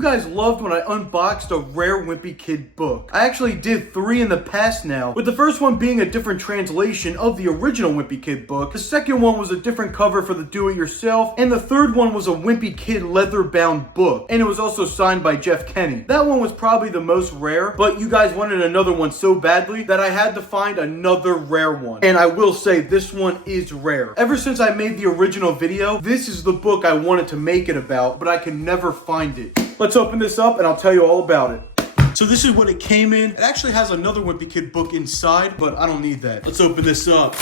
you guys loved when I unboxed a rare Wimpy Kid book. I actually did 3 in the past now, with the first one being a different translation of the original Wimpy Kid book. The second one was a different cover for the do-it-yourself, and the third one was a Wimpy Kid leather-bound book, and it was also signed by Jeff Kenny. That one was probably the most rare, but you guys wanted another one so badly that I had to find another rare one. And I will say, this one is rare. Ever since I made the original video, this is the book I wanted to make it about, but I can never find it. Let's open this up and I'll tell you all about it. So this is what it came in. It actually has another Wimpy Kid book inside, but I don't need that. Let's open this up.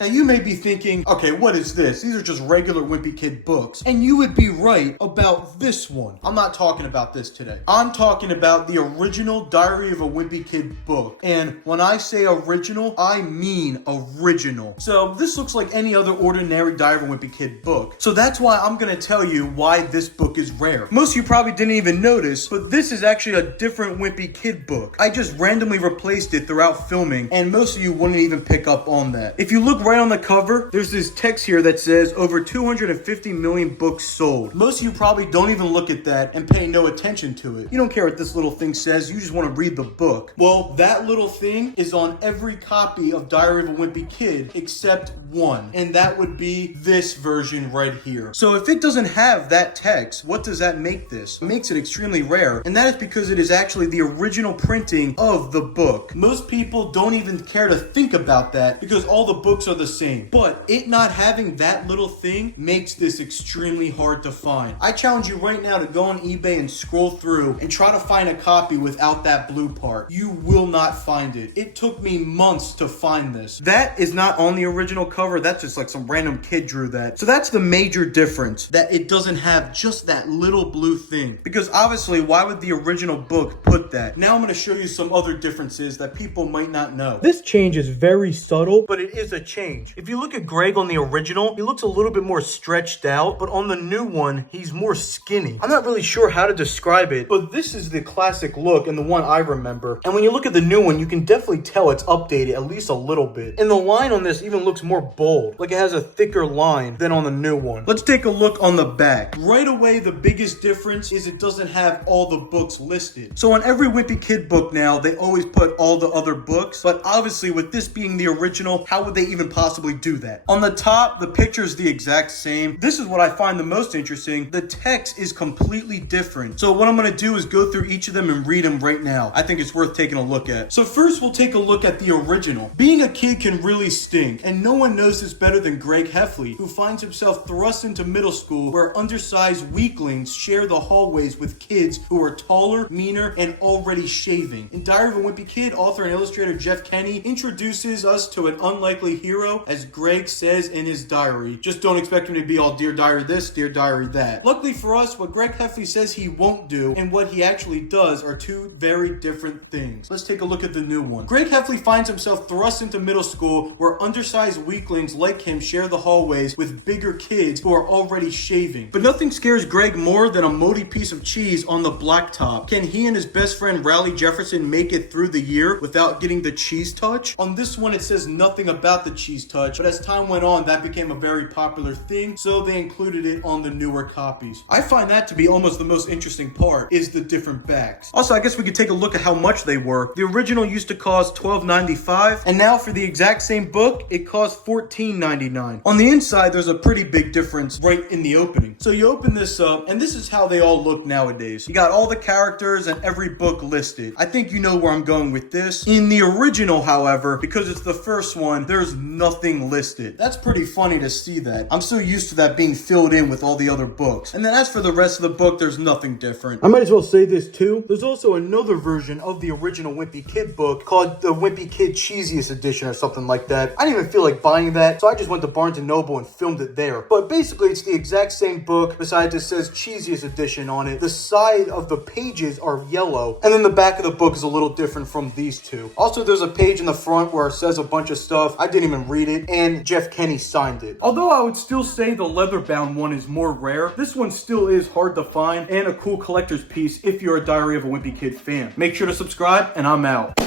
Now you may be thinking, okay, what is this? These are just regular Wimpy Kid books. And you would be right about this one. I'm not talking about this today. I'm talking about the original Diary of a Wimpy Kid book. And when I say original, I mean original. So this looks like any other ordinary Diary of a Wimpy Kid book. So that's why I'm gonna tell you why this book is rare. Most of you probably didn't even notice, but this is actually a different Wimpy Kid book. I just randomly replaced it throughout filming, and most of you wouldn't even pick up on that. If you look right on the cover, there's this text here that says over 250 million books sold. Most of you probably don't even look at that and pay no attention to it. You don't care what this little thing says, you just want to read the book. Well, that little thing is on every copy of Diary of a Wimpy Kid except one, and that would be this version right here. So if it doesn't have that text, what does that make this? It makes it extremely rare, and that is because it is actually the original printing of the book. Most people don't even care to think about that because all the books are the same. But it not having that little thing makes this extremely hard to find. I challenge you right now to go on eBay and scroll through and try to find a copy without that blue part. You will not find it. It took me months to find this. That is not on the original cover. That's just like some random kid drew that. So that's the major difference, that it doesn't have just that little blue thing. Because obviously, why would the original book put that? Now I'm going to show you some other differences that people might not know. This change is very subtle, but it is a change. If you look at Greg on the original, he looks a little bit more stretched out, but on the new one, he's more skinny. I'm not really sure how to describe it, but this is the classic look and the one I remember. And when you look at the new one, you can definitely tell it's updated at least a little bit. And the line on this even looks more bold, like it has a thicker line than on the new one. Let's take a look on the back. Right away, the biggest difference is it doesn't have all the books listed. So on every Wimpy Kid book now, they always put all the other books, but obviously with this being the original, how would they even possibly do that? On the top, the picture is the exact same. This is what I find the most interesting. The text is completely different. So what I'm going to do is go through each of them and read them right now. I think it's worth taking a look at. So first, we'll take a look at the original. Being a kid can really stink, and no one knows this better than Greg Heffley, who finds himself thrust into middle school where undersized weaklings share the hallways with kids who are taller, meaner, and already shaving. In Diary of a Wimpy Kid, author and illustrator Jeff Kenny introduces us to an unlikely hero, as Greg says in his diary. Just don't expect him to be all Dear Diary this, Dear Diary that. Luckily for us, what Greg Heffley says he won't do and what he actually does are two very different things. Let's take a look at the new one. Greg Heffley finds himself thrust into middle school where undersized weaklings like him share the hallways with bigger kids who are already shaving. But nothing scares Greg more than a moldy piece of cheese on the blacktop. Can he and his best friend Riley Jefferson make it through the year without getting the cheese touch? On this one, it says nothing about the cheese touch, but as time went on, that became a very popular thing, so they included it on the newer copies. I find that to be almost the most interesting part, is the different backs. Also, I guess we could take a look at how much they were. The original used to cost $12.95, and now for the exact same book, it costs $14.99. On the inside, there's a pretty big difference right in the opening. So you open this up, and this is how they all look nowadays. You got all the characters and every book listed. I think you know where I'm going with this. In the original, however, because it's the first one, there's nothing listed. That's pretty funny to see that. I'm so used to that being filled in with all the other books. And then as for the rest of the book, there's nothing different. I might as well say this too. There's also another version of the original Wimpy Kid book called the Wimpy Kid Cheesiest Edition or something like that. I didn't even feel like buying that, so I just went to Barnes & Noble and filmed it there. But basically, it's the exact same book, besides it says Cheesiest Edition on it. The side of the pages are yellow, and then the back of the book is a little different from these two. Also, there's a page in the front where it says a bunch of stuff. I didn't even read it, and Jeff Kenny signed it. Although I would still say the leather-bound one is more rare, this one still is hard to find and a cool collector's piece if you're a Diary of a Wimpy Kid fan. Make sure to subscribe, and I'm out.